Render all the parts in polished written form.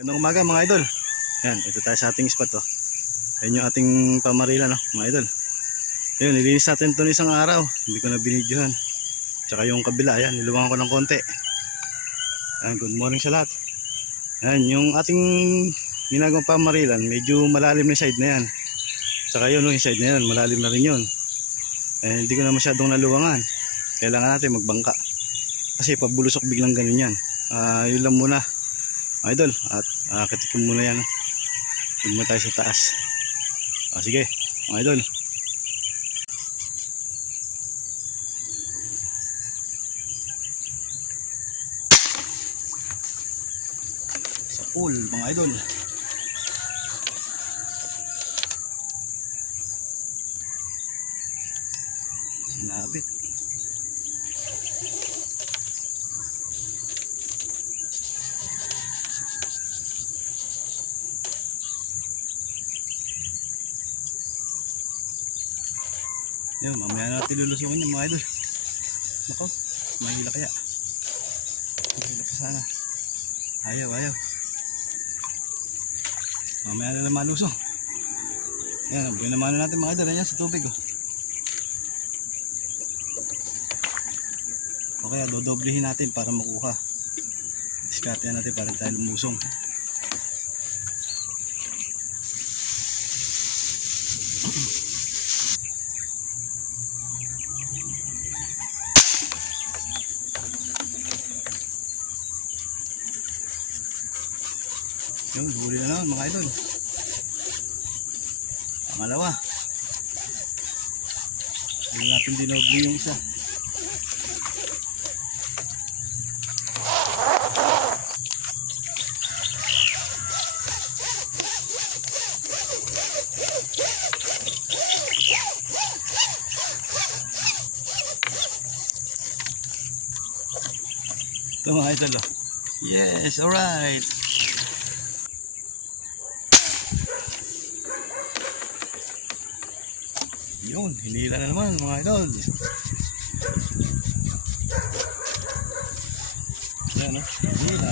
Magandang umaga mga idol. Yan, ito tayo sa ating spot oh. Yan yung ating pamarila no, mga idol. Ayun, nilinis natin ito isang araw. Hindi ko na binidyohan. Tsaka yung kabila, yan, niluwangan ko ng konti. Yan, good morning sa lahat. Yan, yung ating ginagawang pamarilan, medyo malalim na side na yan. Tsaka yun, no, yung side na yan, malalim na rin yun. Eh, hindi ko na masyadong naluwangan. Kailangan natin magbangka. Kasi pabulusok biglang ganun yan. Yun lang muna mga idol, at katikin muna yan. Doon muna tayo sa taas. Sige mga idol. Sa pool mga idol. Sinabit. Yan, mamaya natin lulusungin yung mga idol. Nako, mahila kaya. Mahila pa sana. Ayaw. Mamaya na naman malusong. Yan, buhay naman natin mga idol. Yan sa tubig oh. O kaya dodoblehin natin para makuha. Diskartehan natin para tayo lumusong. Yun, huli na naman mga idol. Pangalawa. Hindi natin dinobli yung isa. Ito mga idol oh. Yes, alright. Yun, hinila na naman mga idol. Yan o, hinila.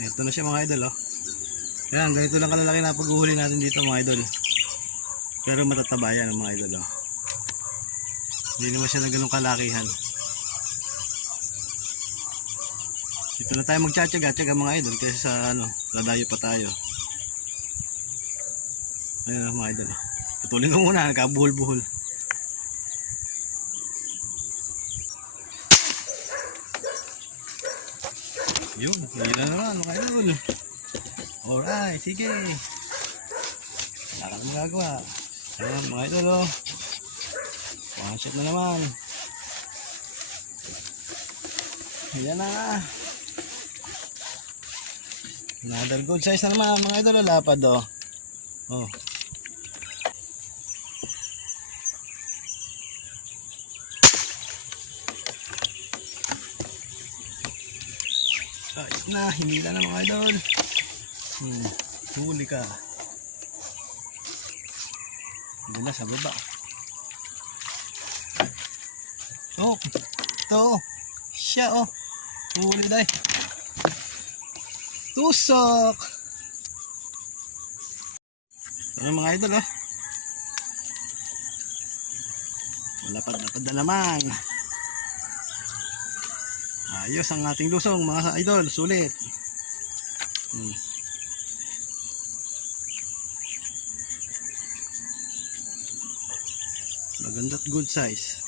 Ito na siya mga idol oh. Yan, ganito lang kalalaki na paghuhuli natin dito mga idol. Pero matataba yan mga idol oh. Hindi naman siya na ganun kalakihan. Ito na tayo magtsatsaga mga idol kasi sa ano, ladayo pa tayo. Ayun mga idol. Putulin ko muna, nakabuhol-buhol. Yun, hila na naman mga idol. Alright, sige. Wala ka na magagawa. Ayan mga idol oh. One shot na naman. Ayan na. Another good size na naman mga idol. Lapad oh. Oh. Ayos na. Hinila na mga idol. Huli ka. Hindi na sa baba. Oh, ito siya oh. Huli dahil. Tusok. Ano mga idol oh. Malapad-lapad na naman. Ayos ang ating lusong mga idol. Sulit. Maganda at good size.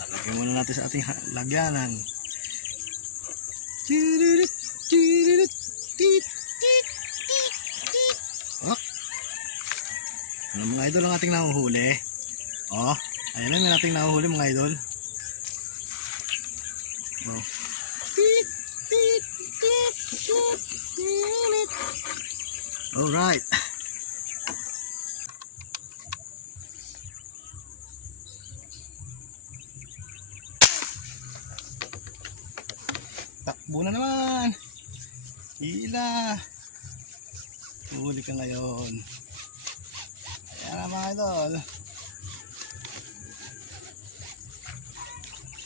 Lalagyan muna natin sa ating lagyanan. Oh. Ano mga idol ang ating nahuhuli? Oh, ayan na nating nahuhuli mga idol. Oh. Alright. Takbo na naman. Hila. Huli ka ngayon. Ayan na mga idol.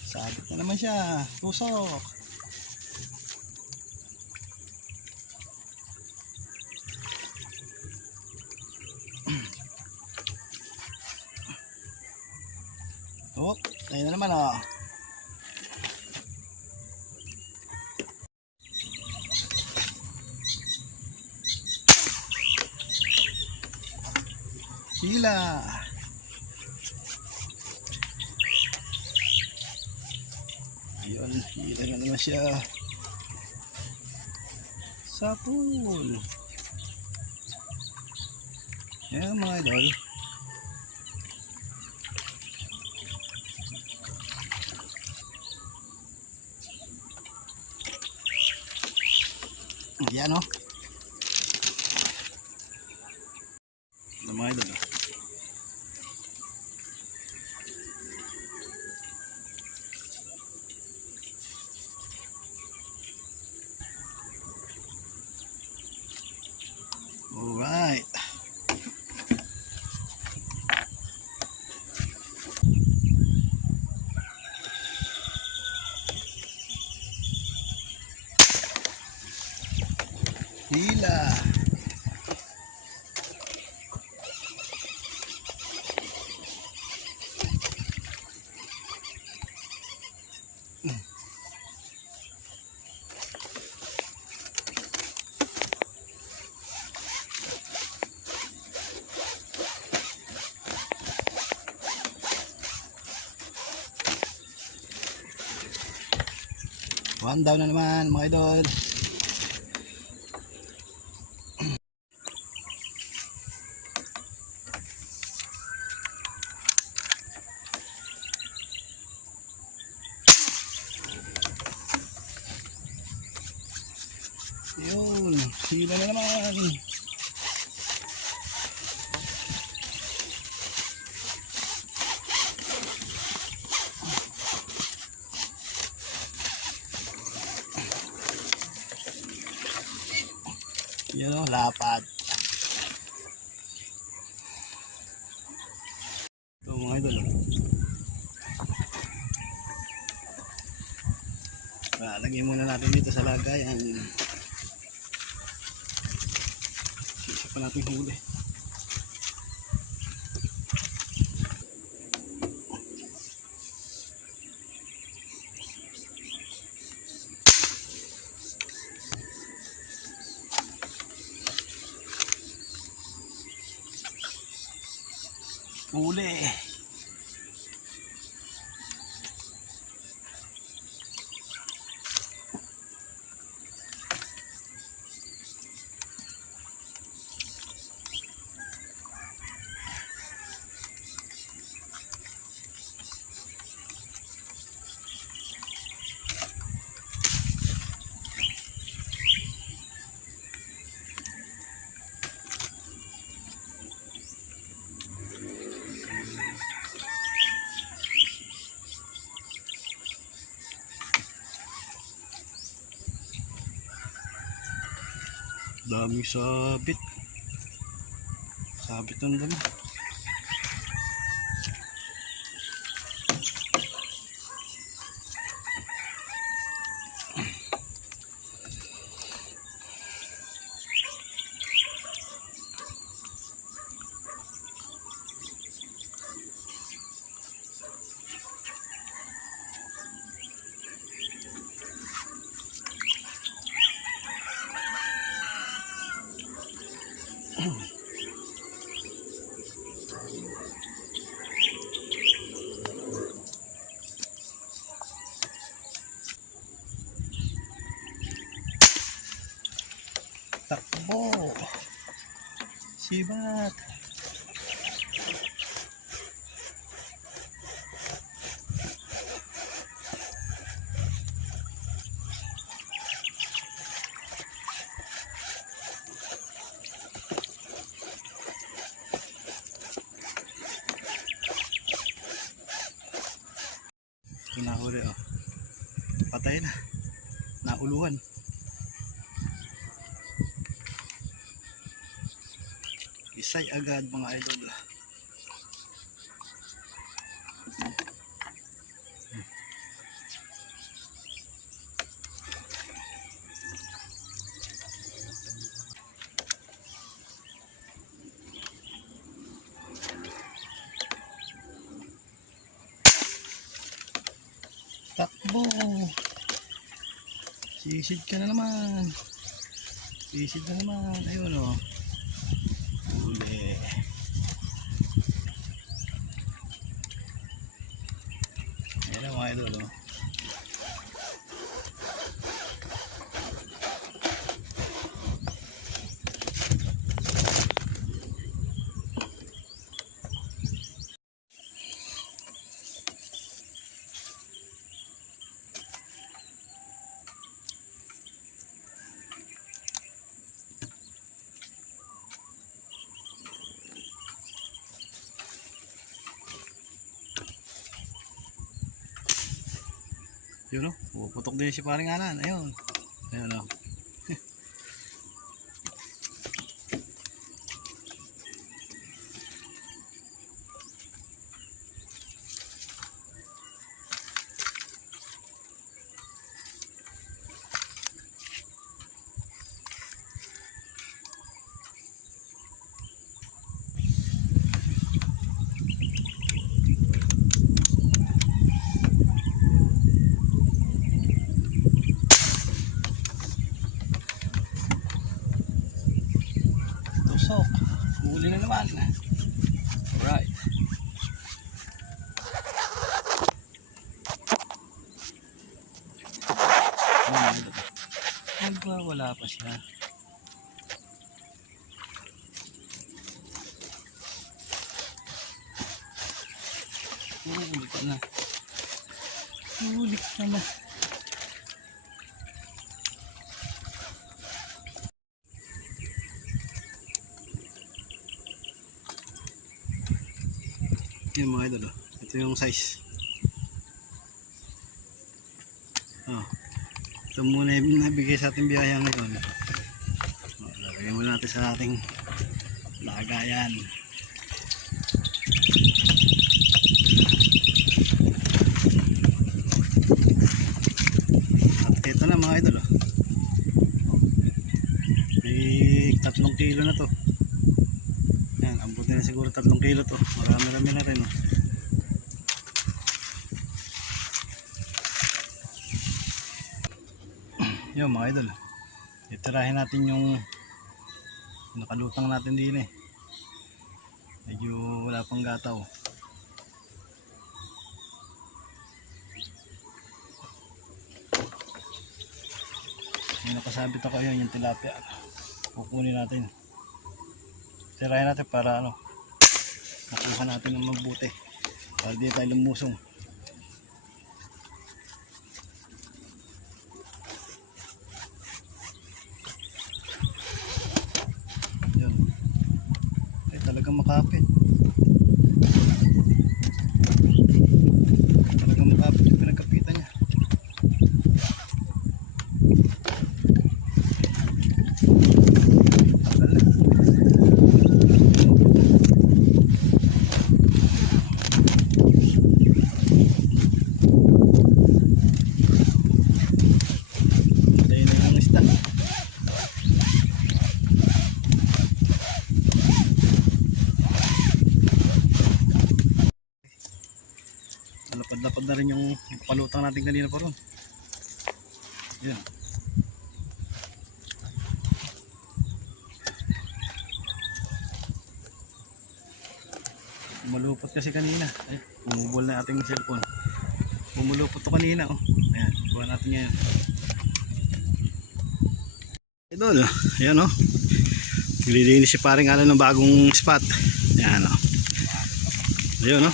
Sabit na naman siya. Tusok. Oh, ayun na naman oh. Hila. Ayun, hila na naman siya. Sapul. Ayan mga idol. Yan o. Mga idol. Alright. Hila. One down na naman mga idol. Yun, sila na naman. Yan o, lapad. Ito mga idol. Lagyan muna natin dito sa lagayan. Sisa pa natin huli. Huli. Daming sabit. Sabit ang dami. Takbo. Sibat. Pinahuli oh. Patay na. nauluhan. Isay agad mga idol. Takbo. Sisid ka na naman. Sisid na naman. Ayun o. Huli. Ayan na mga idol o. Yun o, puputok din si paring Alan. Ayun. Ayun o. Tusok. Huli na naman. Alright. Wala pa siya. Huli ka na. Huli ka na. Yan mga idol, ito yung size. Ito muna yung nabigay sa ating biyaya ngayon. Lalagyan muna natin sa ating lagayan. At ito na mga idol, may 3 kilo na to. Yan, abutin na siguro 3 kilo to. Marami-rami na rin. Yun mga idol, itirahin natin yung nakalutang natin din eh. Medyo wala pang gataw. Yung nakasabit ako yun, yung tilapia. Kukunin natin. Tirahin natin para makuha natin ng mabuti. Para di tayo lumusong. Yun. Ay talagang makapit. Talagang makapit yung pinagkapitan niya. Lapad na rin yung palutang natin kanina pa ron. Yan. Malupot kasi kanina. Ay, bumubol na ating cellphone. Bumulupot to kanina. Oh. Ayan, buwan natin ngayon. Idol, ayan o. Nililinis si paring Alan ng bagong spot. Ayan o. Ayan o.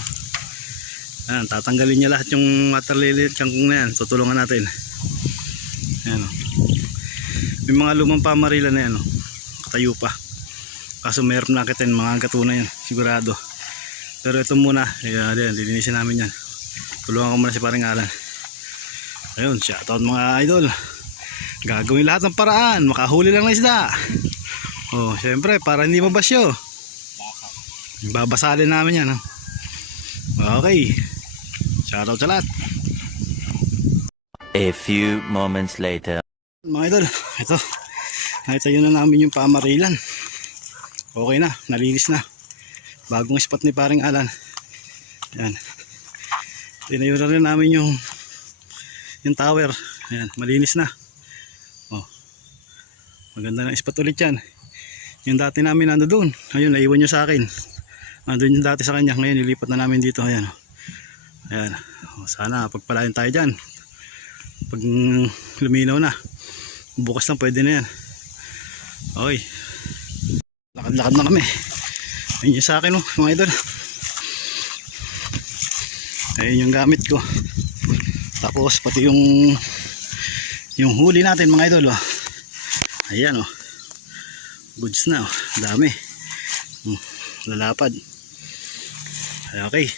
Ayan, tatanggalin niya lahat yung materlilit kangkong na yan. Tutulungan natin. Ayan o. May mga lumang pamarila na yan o. Katayo pa. Kaso mayroon nakitin mga gatuna yan. Sigurado. Pero ito muna. Ayan, lilinisin namin yan. Tulungan ko muna si paring Alan. Ayun, shoutout mga idol. Gagawin lahat ng paraan, makahuli lang ng isda. Oh, syempre para hindi mabasyo. Babasalin namin yan. Okay. Shoutout sa lahat. A few moments later. Mga idol, ito. Naitayo na namin yung pamarilan. Okay na, nalinis na. Bagong spot ni paring Alan. Yan. Tinayo na rin namin yung tower. Ayan, malinis na. Oh. Maganda na spot ulit yan. Yung dati namin nando doon. Ayun, naiwan nyo sa akin. Nandun yung dati sa kanya. Ngayon, nilipat na namin dito. Ayan. Ayan. Oh, sana pagpalain tayo dyan. Pag luminaw na. Bukas lang pwede na yan. Okay. Lakad-lakad na kami. Ayun yung sa akin, oh, mga idol. Ayun yung gamit ko. Tapos pati yung huli natin, mga idol, oh. Ayan, oh. Goods na, oh. Dami. Lalapad. Okay.